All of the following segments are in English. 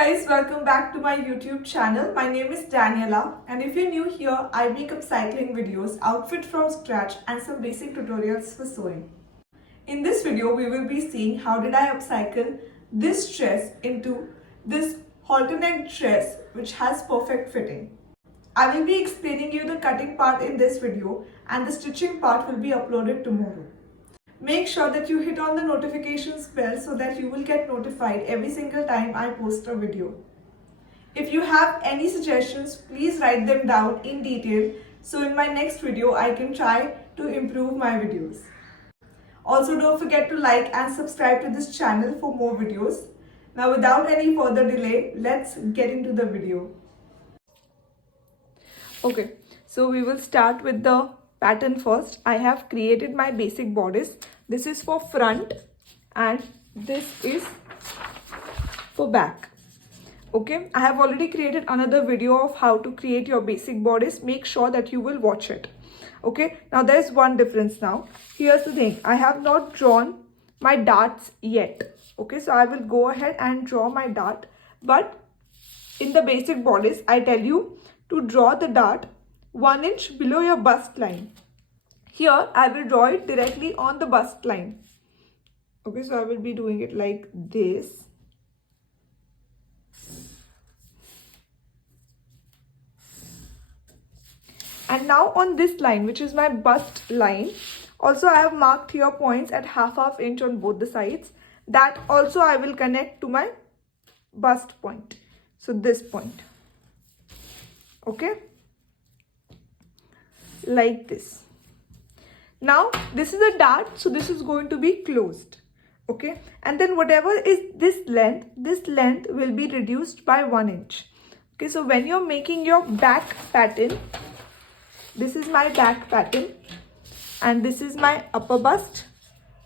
guys, welcome back to my YouTube channel. My name is Daniela, and if you're new here, I make upcycling videos, outfit from scratch and some basic tutorials for sewing. In this video, we will be seeing how did I upcycle this dress into this halter neck dress which has perfect fitting. I will be explaining you the cutting part in this video and the stitching part will be uploaded tomorrow. Make sure that you hit on the notifications bell so that you will get notified every single time I post a video. If you have any suggestions, please write them down in detail so in my next video I can try to improve my videos. Also, don't forget to like and subscribe to this channel for more videos. Now without any further delay, let's get into the video. Okay, so we will start with the pattern first. I have created my basic bodice. This is for front and this is for back. Okay, I have already created another video of how to create your basic bodice. Make sure that you will watch it. Okay, now there's one difference now. Here's the thing, I have not drawn my darts yet. Okay, so I will go ahead and draw my dart, but in the basic bodice I tell you to draw the dart 1 inch below your bust line. Here I will draw it directly on the bust line. Okay, so I will be doing it like this. And now on this line, which is my bust line, also I have marked here points at half inch on both the sides. That also I will connect to my bust point. So this point. Okay, like this. Now this is a dart, so this is going to be closed. Okay, and then whatever is this length will be reduced by 1 inch. Okay, so when you're making your back pattern, this is my back pattern and this is my upper bust,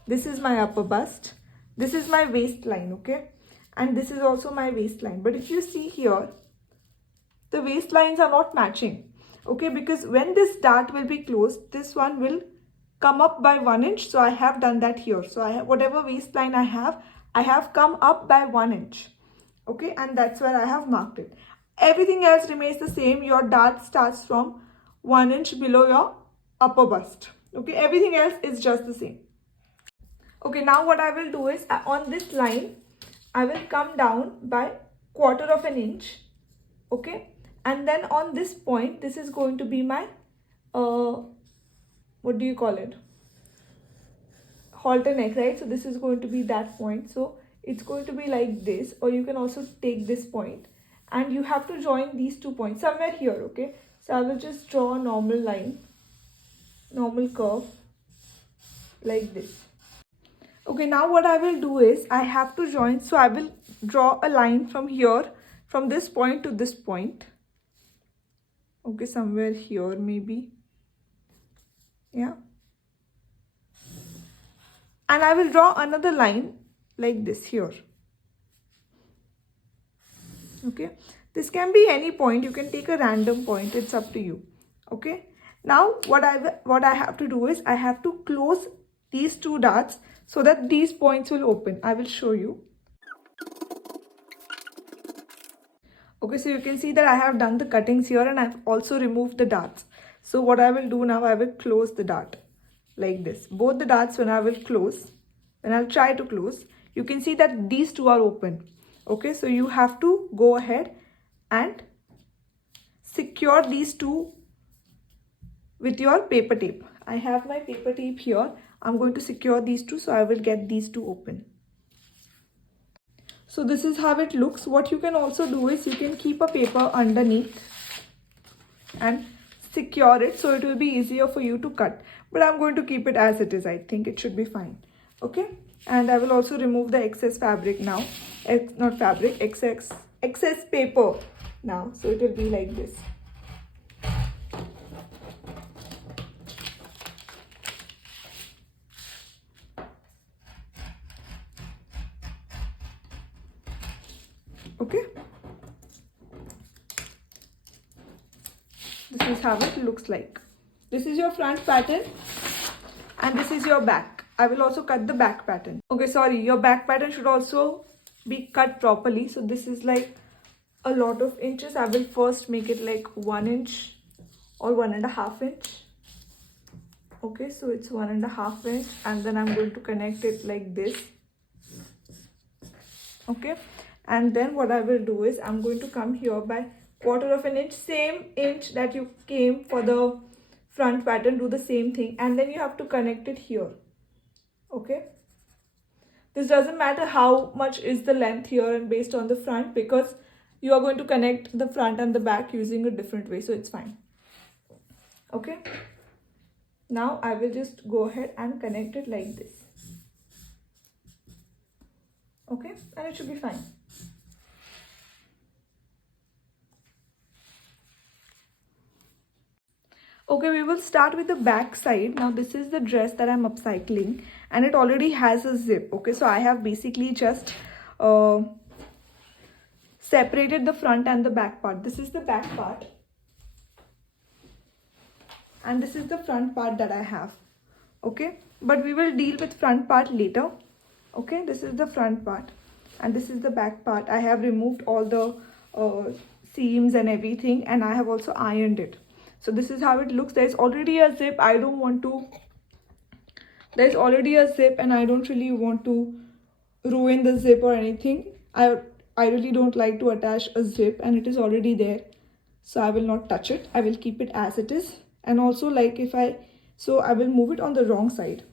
this is my upper bust, this is my waistline. Okay, and this is also my waistline. But if you see here, the waistlines are not matching. Okay, because when this dart will be closed, this one will come up by 1 inch. So I have done that here. So I have whatever waistline I have come up by 1 inch. Okay, and that's where I have marked it. Everything else remains the same. Your dart starts from 1 inch below your upper bust. Okay, everything else is just the same. Okay, now what I will do is on this line, I will come down by 1/4 inch. Okay, and then on this point, this is going to be my what do you call it, halter neck, right? So this is going to be that point. So it's going to be like this, or you can also take this point and you have to join these 2 points somewhere here. Okay, so I will just draw a normal line, normal curve like this. Okay, now what I will do is I have to join, so I will draw a line from here, from this point to this point. Okay, somewhere here maybe. Yeah, and I will draw another line like this here. Okay, this can be any point, you can take a random point, it's up to you. Okay, now what I have to do is I have to close these 2 darts so that these points will open. I will show you. Okay, so you can see that I have done the cuttings here and I've also removed the darts. So what I will do now, I will close the dart like this. Both the darts, when I will close, when I'll try to close, you can see that these 2 are open. Okay, so you have to go ahead and secure these 2 with your paper tape. I have my paper tape here. I'm going to secure these 2, so I will get these 2 open. So this is how it looks. What you can also do is you can keep a paper underneath and secure it, so it will be easier for you to cut. But I'm going to keep it as it is. I think it should be fine. Okay, and I will also remove the excess fabric now. Not fabric, excess paper now. So it will be like this. Okay, this is how it looks like. This is your front pattern and this is your back. I will also cut the back pattern. Okay, sorry, your back pattern should also be cut properly. So this is like a lot of inches, I will first make it like 1 inch or 1.5 inch. Okay, so it's 1.5 inch, and then I'm going to connect it like this. Okay, and then what I will do is I'm going to come here by 1/4 inch, same inch that you came for the front pattern, do the same thing, and then you have to connect it here. Okay, this doesn't matter how much is the length here and based on the front, because you are going to connect the front and the back using a different way, so it's fine. Okay, now I will just go ahead and connect it like this. Okay, and it should be fine. Okay, we will start with the back side. Now this is the dress that I'm upcycling, and it already has a zip. Okay, so I have basically just separated the front and the back part. This is the back part, and this is the front part that I have. Okay, but we will deal with front part later. Okay, this is the front part, and this is the back part. I have removed all the seams and everything, and I have also ironed it. So this is how it looks. There's already a zip. There's already a zip, and I don't really want to ruin the zip or anything. I really don't like to attach a zip, and it is already there. So I will not touch it. I will keep it as it is. And also, like I will move it on the wrong side.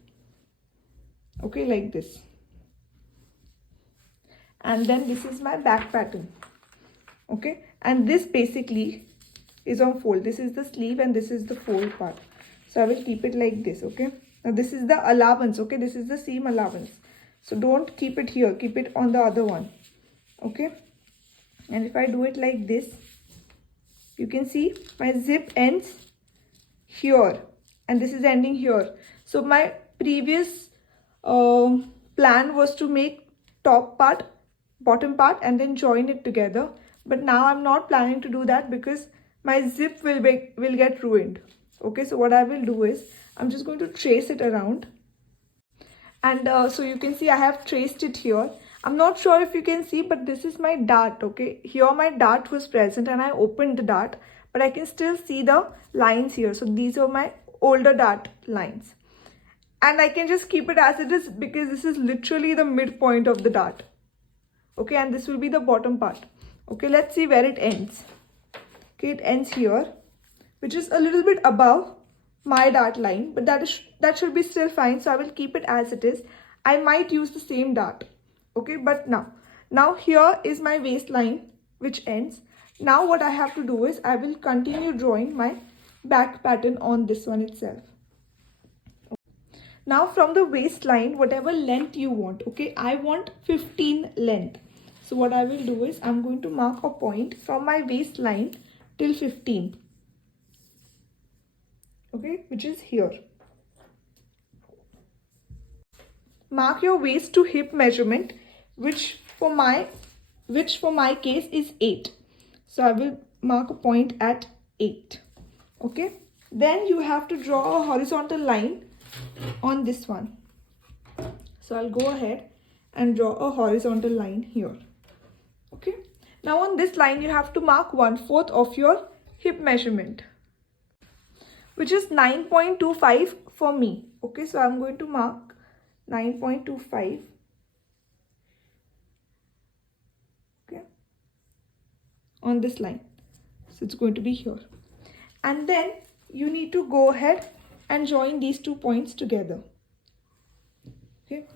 Okay, like this. And then this is my back pattern. Okay, and this basically is on fold. This is the sleeve and this is the fold part. So I will keep it like this. Okay, now this is the allowance. Okay, this is the seam allowance. So don't keep it here, keep it on the other one. Okay, and if I do it like this, you can see my zip ends here and this is ending here. So my previous plan was to make top part, bottom part, and then join it together. But now I'm not planning to do that because my zip will get ruined. Okay, so what I will do is I'm just going to trace it around, and so you can see I have traced it here. I'm not sure if you can see, but this is my dart. Okay, here my dart was present and I opened the dart, but I can still see the lines here. So these are my older dart lines, and I can just keep it as it is because this is literally the midpoint of the dart. Okay, and this will be the bottom part. Okay, let's see where it ends. Okay, it ends here, which is a little bit above my dart line, but that should be still fine. So I will keep it as it is. I might use the same dart. Okay, but now here is my waistline which ends. Now what I have to do is I will continue drawing my back pattern on this one itself. Now from the waistline, whatever length you want. Okay, I want 15 length. So what I will do is I'm going to mark a point from my waistline till 15. Okay, which is here. Mark your waist to hip measurement, which for my case is 8. So I will mark a point at 8. Okay, then you have to draw a horizontal line on this one. So I'll go ahead and draw a horizontal line here. Okay, now on this line you have to mark 1/4 of your hip measurement, which is 9.25 for me. Okay, so I'm going to mark 9.25. Okay, on this line. So it's going to be here. And then you need to go ahead and join these 2 points together. Okay.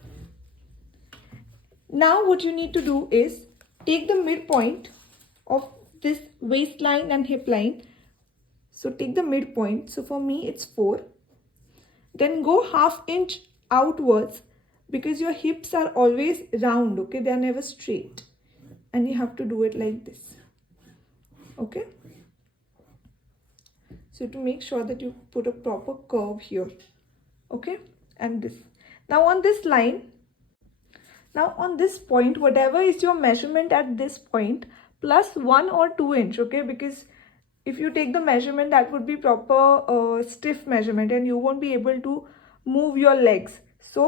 Now what you need to do is take the midpoint of this waistline and hip line. So take the midpoint. So for me it's 4. Then go 1/2 inch outwards because your hips are always round. Okay, they are never straight, and you have to do it like this. Okay, so to make sure that you put a proper curve here. Okay, and this. Now on this line, now on this point, whatever is your measurement at this point plus 1 or 2 inch. Okay, because if you take the measurement, that would be proper stiff measurement and you won't be able to move your legs. So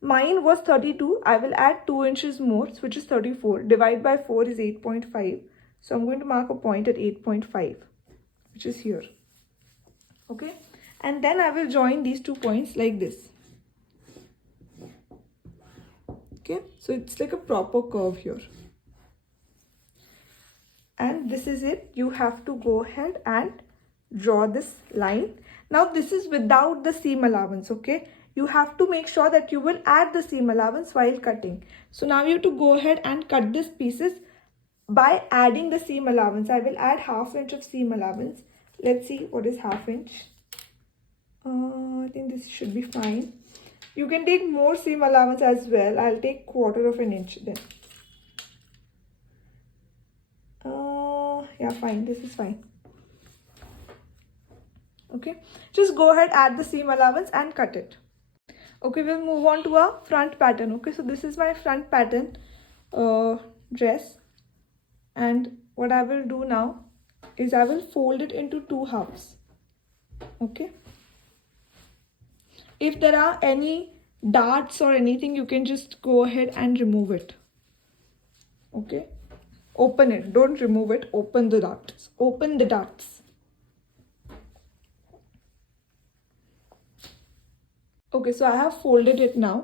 mine was 32. I will add 2 inches more, which is 34. Divide by 4 is 8.5. So I'm going to mark a point at 8.5, which is here. Okay, and then I will join these 2 points like this. Okay, so it's like a proper curve here. And this is it. You have to go ahead and draw this line. Now this is without the seam allowance. Okay, you have to make sure that you will add the seam allowance while cutting. So now you have to go ahead and cut these pieces by adding the seam allowance. I will add 1/2 inch of seam allowance. Let's see what is 1/2 inch. I think this should be fine. You can take more seam allowance as well. I'll take 1/4 inch then. Yeah, fine. This is fine. Okay, just go ahead, add the seam allowance and cut it. Okay, we'll move on to our front pattern. Okay, so this is my front pattern dress, and what I will do now is I will fold it into 2 halves. Okay, if there are any darts or anything, you can just go ahead and remove it. Okay, open it, don't remove it, open the darts, open the darts. Okay, so I have folded it now.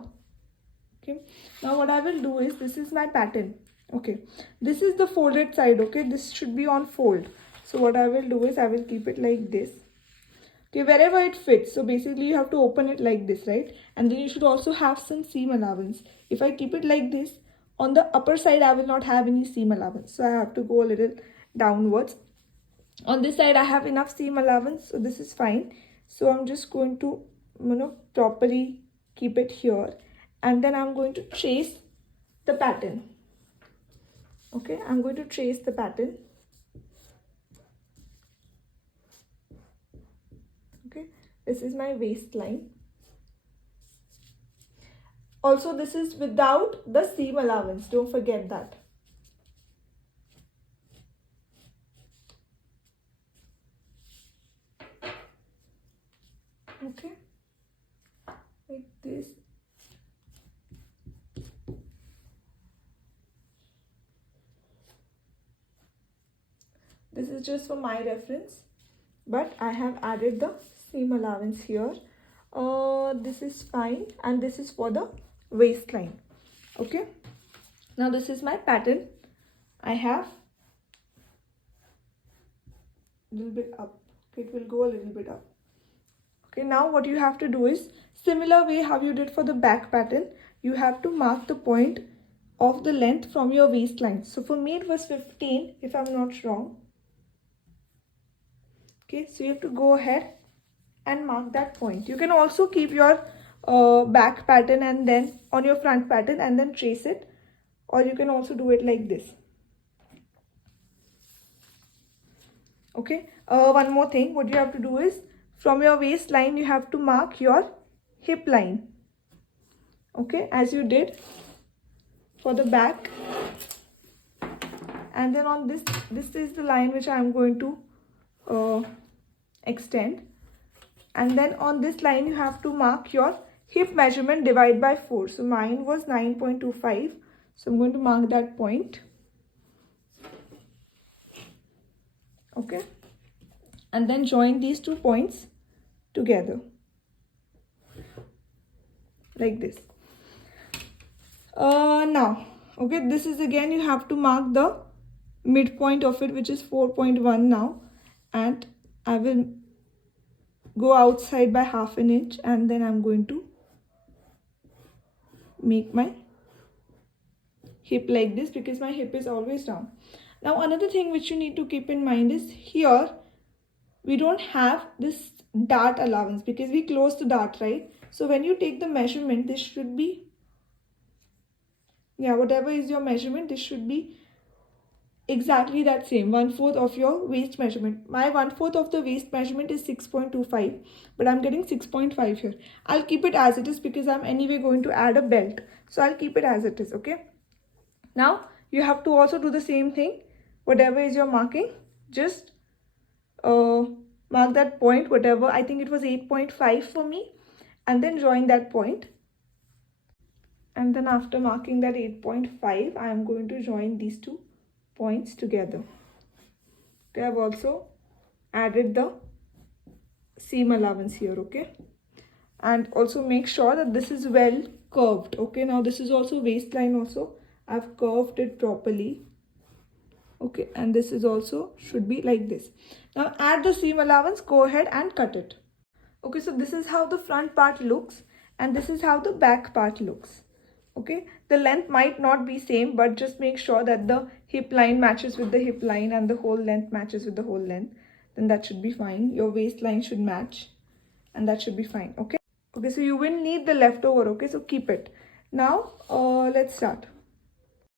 Okay, now what I will do is, this is my pattern. Okay, this is the folded side. Okay, this should be on fold. So what I will do is I will keep it like this. Okay, wherever it fits. So basically you have to open it like this, right? And then you should also have some seam allowance. If I keep it like this, on the upper side I will not have any seam allowance, so I have to go a little downwards. On this side I have enough seam allowance, so this is fine. So I'm just going to properly keep it here, and then I'm going to trace the pattern. Okay, I'm going to trace the pattern. Okay, this is my waistline. Also, this is without the seam allowance, don't forget that. Okay, like this. This is just for my reference, but I have added the seam allowance here. This is fine, and this is for the waistline. Okay, now this is my pattern. I have a little bit up. Okay, it will go a little bit up. Okay, now what you have to do is, similar way how you did for the back pattern, you have to mark the point of the length from your waistline. So for me it was 15, if I'm not wrong. Okay, so you have to go ahead and mark that point. You can also keep your back pattern and then on your front pattern and then trace it, or you can also do it like this. Okay, one more thing, what you have to do is, from your waistline you have to mark your hip line. Okay, as you did for the back, and then on this is the line which I am going to extend, and then on this line you have to mark your hip measurement, divide by 4. So mine was 9.25, so I'm going to mark that point. Okay, and then join these 2 points together like this. Now, okay, this is again, you have to mark the midpoint of it, which is 4.1 now, and I will go outside by 1/2 inch, and then I'm going to make my hip like this, because my hip is always down. Now another thing which you need to keep in mind is, here we don't have this dart allowance because we closed the dart, right? So when you take the measurement, this should be, yeah, whatever is your measurement, this should be exactly that same, 1/4 of your waist measurement. My 1/4 of the waist measurement is 6.25, but I'm getting 6.5 here. I'll keep it as it is because I'm anyway going to add a belt, so I'll keep it as it is. Okay, now you have to also do the same thing. Whatever is your marking, just mark that point, whatever, I think it was 8.5 for me, and then join that point. And then after marking that 8.5, I am going to join these 2 points together. Okay, I've also added the seam allowance here. Okay, and also make sure that this is well curved. Okay, now this is also waistline also. I've curved it properly. Okay, and this is also should be like this. Now add the seam allowance, go ahead and cut it. Okay, so this is how the front part looks and this is how the back part looks. Okay, the length might not be same, but just make sure that the hip line matches with the hip line and the whole length matches with the whole length. Then that should be fine. Your waistline should match and that should be fine. Okay, so you will need the leftover. Okay, so keep it. Now let's start.